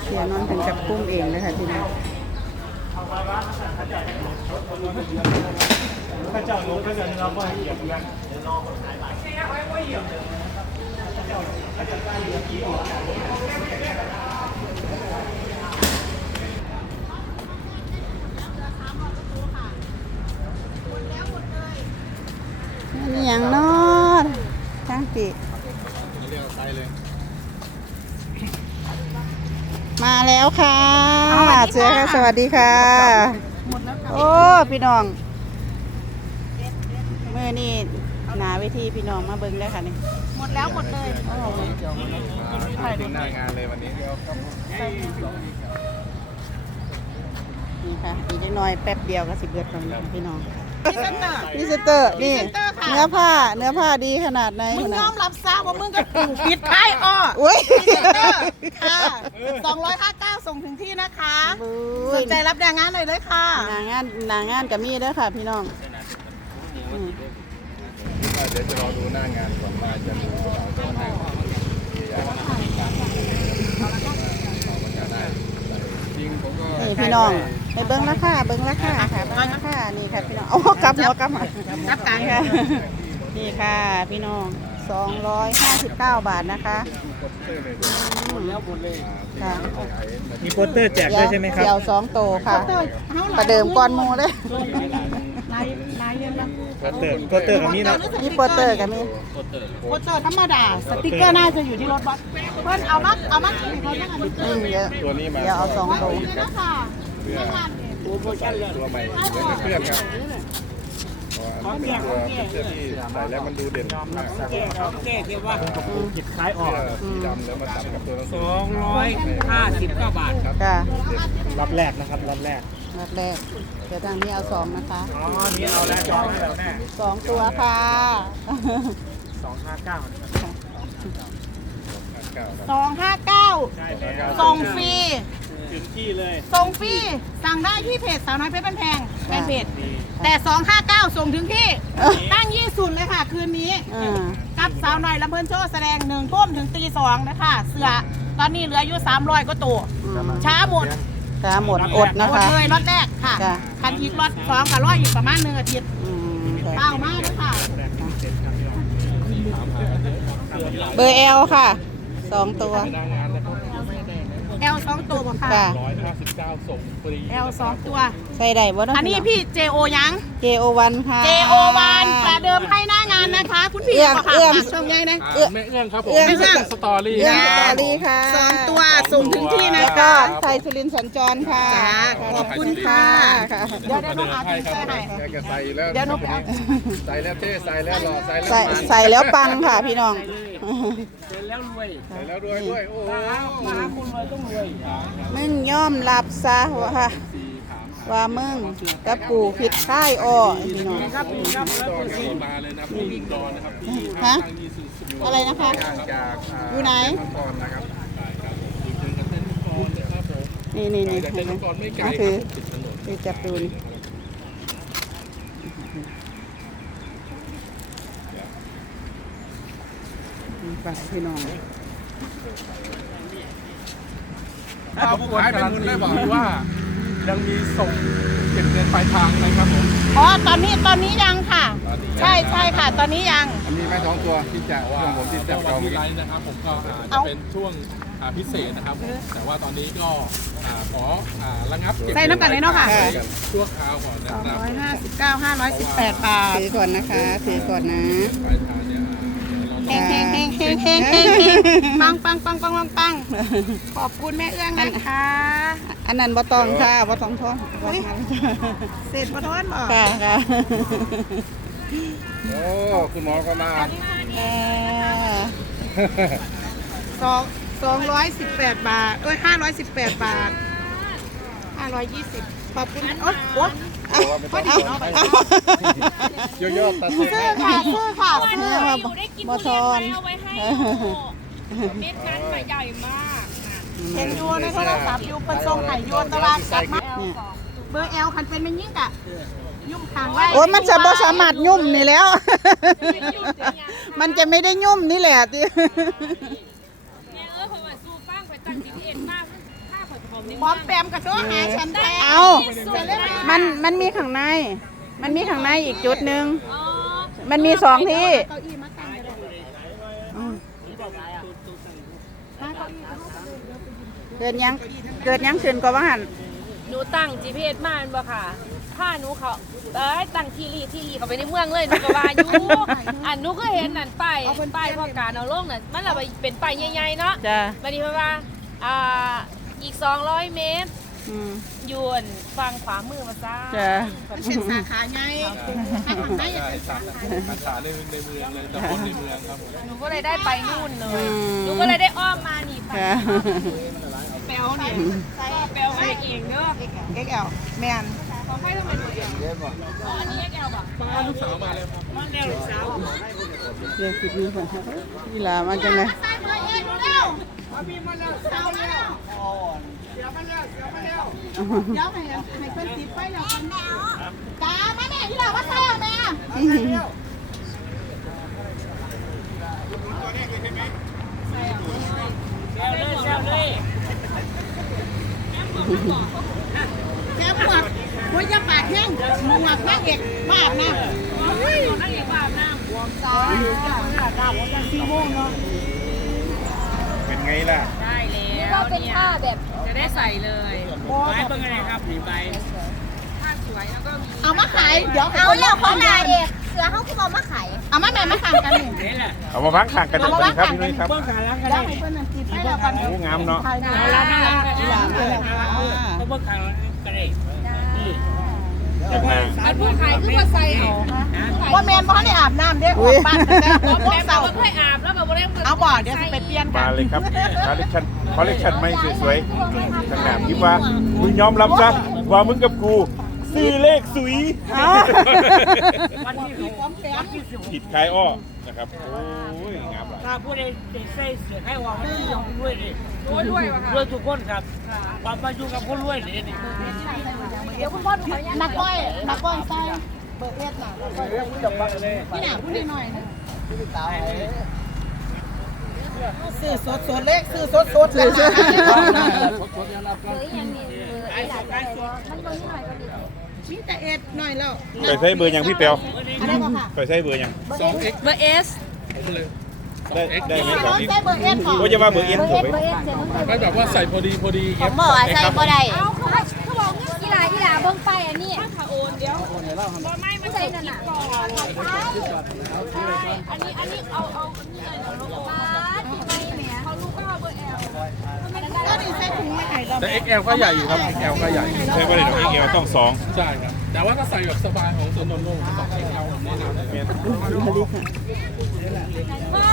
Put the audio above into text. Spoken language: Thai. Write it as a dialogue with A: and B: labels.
A: สียนนท์เป็นกับกุ้มเองเลยค่ะพี่น้อง
B: ข้าเจ้าลงข้าเจ้าเราก็เหยียบเงิน
A: นี่อย่างนอดช่างปี
B: เรียกไซเลย
A: มาแล้วค่ะเจ๊ค่ะสวัสดีค่ะโอ้พี่น้องเมื่อนี่หนาเวทีพี่น้องมาเบิ้งได้ค่ะนี่
C: หมดแล้วหมดเลย
B: ถึงหน้างานเลยวันนี้
A: นี่ค่ะอีกน้อยแป๊บเดียวก็สิเบิดแล้วพี่น้อง
C: พรีเซนเตอร์
A: พรีเซนเตอร์นี่เนื้อผ้าดีขนาดไหน
C: มึงยอมรับซะว่ามึงก็ถูกปิดท้ายอ้อ
A: อุ้ย
C: พรีเซนเตอร์ค่ะ259ส่งถึงที่นะคะสนใจรับแรงงานเลยค่ะ
A: นางงานกับมีเด้อค่ะพี่น้อง
B: เดี๋ยวจะรอดูหน้างานก่อนมาจะดูตัวหน้างานจริงผมก็
A: นี่พี่น้องให้เบิ้งราคาค่ะเบิ้งราคานี่ค่ะพี่น้องโอ้กลับหัวรับกันค่ะนี่ค่ะพี่น้อง259 บาทนะคะค่ะ
B: มีโปสเตอร์แจกด้วยใช่ไหมครับ
A: เดี๋ยว2 โตค่ะประเดิมก้อนมูเลย
B: โปสเตอร์กับนี้นะ
A: นี่โปสเตอร์กับมี
C: โปสเตอร์ธรรมดาสติ๊กเกอร์น่าจะอยู่ที่รถบัสเพิ่นเอามาที่เขาจะกัน
B: ตัวนี้มา
A: เดี๋ยวเอา2 โต
B: ตัวใหม่เพื่อนครับเป็นตัวเสื้อที่ใส่แล้วมันดูเด่นมาก
D: เรียกว่าจิตคล้ายออก
B: สีดำแล้วมาตัดกับตัว
D: 259 บาทครับรับแรกนะครับรับแรก
A: เดี๋ยวทางนี้เอา2นะคะ
D: อ๋อนี่เอาแล้วจองแล้วแม่
A: 2 ตัวค่ะ
C: 259ส่งฟรี
D: ถึงที่เลย
C: ส่งฟรีสั่งได้ที่เพจสาวน้อยเพชรบ้านแพงแฟนเพจแต่259ส่งถึงที่ตั้ง20เลยค่ะคืนนี้กับสาวน้อยลำเพลินโชว์แสดง1 ทุ่มถึงตี 2นะคะเสือตอนนี้เหลืออยู่300ก็ตัวช้าหมด
A: อดนะคะ
C: เลยรถแรกค่ะคันอีกรถ2กับรออีกประมาณ1 อาทิตย์เปล่ามากเลยค่ะ
A: เบอร์ L ค่ะ2 ตัว
C: L 2 ตัวค่ะ
B: 159ส่งฟรี
C: L 2 ตัว
A: ใส่ได้บ่
C: อันนี้พี่ JO ยัง
A: JO1 ค่ะ
C: JO1 ประเดิมให้หน้างานนะคะคุณพี่ค่ะชมยังนะ
B: แม่เอื้องครับผมไม่ใช่สตอรี่
A: ค่ะ
C: 2 ตัวส่งถึงที่นะ
A: คะไทยสุรินทร์สัญจรค่ะ
C: ขอบคุณค่ะเดี๋ยวน้องอาใส่
B: เดี๋ยวน้องใส่แล้วเท่ใส่แล้วหล่อ
A: ใส่แล้วปังค่ะพี่น้อง
D: ใส่แล้วรวย
B: ด้วยโอ้
D: มาคุณรวยต้องรวย
A: มึงย่อมรับซะว่ามึงกับปู่ผิดค่ายอ้อพี่น้อง
B: มาเลยนะพี่ดอนนะครับ
A: ฮะอะไรนะคะอยู่ไหนนี่คือจับดูนี่ฝากพี่น้อง
B: ผู้ขายเป็นมูลได้บอกว่ายังมีส่งเก็บเงินปลายทางไหมครับผม
C: อ๋อตอนนี้ยังค่ะใช่ค่ะตอนนี้ยัง
B: มีแม่ท้องตัวที่จะเครื่องผมที่จะเราไลน์นะครับผมก็จะเป็นช่วงพิเศษนะครับแต่ว่าตอนนี้ก็ขอระงับ
C: ใส่น้ำกันเลยเนาะค่ะ
B: ชั่วคราวก่อนนะครับ
C: 259 518 บาท
A: ถือก่อนนะคะถือก่อนนะ
C: เฮงปังขอบคุณแม่เอื้องนะคะ
A: อันนั้นบ่ต้องค่ะบ่ต้องทอน
C: เสร็จบ่ทอนหรอ
A: ค่ะ
B: โอ้คุณหมอก็มา
C: 218 บาท518 บาท520ขอบคุณโอ๊ยพอดีเนาะ
B: ย่อตัด
C: ซื้อค่ะ
A: เนี่ยมาทอน
E: เม็ดนั้นใหญ่มาก
C: เห็นยูในโทรศัพท์ยูเป็นทรงไห่ยูตลาดกลับมาเบอร์ L คันเป็นมันยิ่งกะยุ่มทางไว้
A: โอ้ยมันจะบ่สามารถยุ่มนี่แล้วมันจะไม่ได้ยุ่มนี่แหละ
E: เนี่ยผมว่าซูป้างไปตั้งGPS มากภาพ
C: พร้อมแปมกระโดดหาฉันแท้
A: เอา
C: เสร็จแล้ว
A: มันมีข้างใน มันมีข้างในอีกจุดหนึ่งมันมีสองที่
C: เก้าอี้มาตั้งกันเลย
A: อืมเกิดหยังขึ้นก็ว่าหัน
E: หนูตั้ง GPS มาแม่นบ่ค่ะถ้าหนูเขาตั้งที่รีเขาไปในเมืองเลยหนูก็ว่าอยู่ อันหนูก็เห็นนั่นป้ายพ่อการเอาลงน่ะมันละเป็นป้ายใหญ่ๆเนาะ
A: จ้ะ
E: บัดนี้เพราะว่าอีก200 เมตร
A: อืม
E: ยวนฝั่งขวามือมาจ้า
A: จ้ะ
C: มันเป็นสาขาไงถ้าทางไหน
B: ใช่สาขาในเมืองเลยตำบลในเมืองครับผม
E: หนูก็เลยได้ไปนู่นเลยหนูก็เลยได้อ้อมมานี่ไป
A: ค่ะ
C: แปลวเนี่ย
E: แปลว่าเองเด้อ
C: XL แมน
E: ของให้ต้องเป็นตัวเองอ๋ออันนี้แก้วป่ะ
B: มาลูกสาวมาเลยครับ
D: มันเร็วลูกสาว
A: เรื่องคิดมีคนทักนี่ล่ะมันจังไง
C: ใส่เบอร์เอ็นเร็ว
D: มีมาแล้ว
C: เสาแล้ว
D: เสียมาแล้วเสียมาแล้ว
C: เดี๋ยวให้เพิ่นติดไปแล้วกันแม่จ้ามาแม่ที่เราว่าใส่เอาแม่
D: เซลเลย
C: แกหมวกหัวจะปากแห้งหมวกนางเอกมาอาบน้ำ
E: นั่นเองว่าน้ำ
C: จ้า
B: เป็นไงล่ะ
E: ได้แล้ว
F: ก็เป็นผ้าแบบ
E: จะได้ใส่เลย
D: ไปเป็นไงครับผีไป
E: ผ้าสวยแล้วก็มี
C: เอามาขายเดี๋ยว
F: เอาแล้วของนายเด็กเสือเขาคือเอามาขาย
C: เอามาแม่มาขายกันนี่
D: นี่แหละ
G: เอามาพักข้างกันดีครับพี่นุ้ยครับ
D: เบื้องขาล้างกัน
C: เดี๋ยว
D: ได้
C: ให้เพิ่นติดไปแล้วกัน
G: โอ้งามเนาะ
D: เอาล้างกันได้เบื้องขาล้างกันได้
E: มันผู้ขายคือว่าใส่เอา
C: ว่าแมนบ่ได้อาบน้ำเด้อออกบ้านแต่
E: พร้อม
C: พวก
E: แล้ว
C: เสา
E: ก็ค่อยอาบแล้วก็บ่ได้
C: เอาบ่เดี๋ยวสิไปเปลี่ยนกั
G: มาน เลยครับคอลเลคชันไม่สวยๆขนาดคิดว่ามึงยอมรับซะว่ามึงกับกูซื้อเลขสุย
A: เอา
D: วันที่
G: ผิดคายอ้อนะครับโอ้ยงามหลาย
D: ถ้าผู้ใดใส่เสือให้วางมันที่ยังรวยดิ
E: รวยว่ะค่ะ
D: รวยทุกคนครับความมาอยู่กับคนรวยเลยนี่
F: เดี๋ยวคุณพ่อหนูขออนุญาต
C: นักก้อยใส่เบอร์เอสน่ะนี่น่ะพูดหน่อยนะซื้อสดเลขซื้อสดกันนะ
F: เฮ้ยยังนี่ไอ้หลานมันลงที่หน่อยก็ดี
C: มีแต่เอ็ดหน่อยแล้ว
G: เคยใช้เบอร์ยังพี่เปียว
C: อะไรบ่ค่ะ
G: เคยใช้เบอร์ยัง
B: 2x
E: เบอร์เอส
B: ผมเลย
G: ได้ไหม
C: น้องใส่เบอร์เอสก่อน
G: ว่าจะว่าเบอร์เอ็น
F: เบอร์
G: ถู
F: เอก ส
G: ไหม
F: เบอร์เอสเสร็จแล้ว
B: ไม่แบบว่าใส่พอดี
F: ผมบอกว่าใส่บ่ได้
E: เอาเขาบอกเงื่อน
F: กีฬาเบิ่งไปอันนี้
E: ถ้าโอนเดี๋ยวบ่ไม่มันใส่นั่นน่ะอันนี้เอานี่เลยเอาลงมาเขารู้ว่าเบอร์แอล
C: ก็นี่ใส่ถุงไม่ไข่เรา
B: แต่ XL ก็ใหญ่อยู่ครับ XL ก็ใหญ่
G: ใช่ป่ะเดี๋ยวเอลต้อง2
B: ใช่ครับ แต่ว่าถ้าใส่แบบสบายของตัวนนท์2 XL ผมแนะนำเลย
G: เมียน
E: พ่อ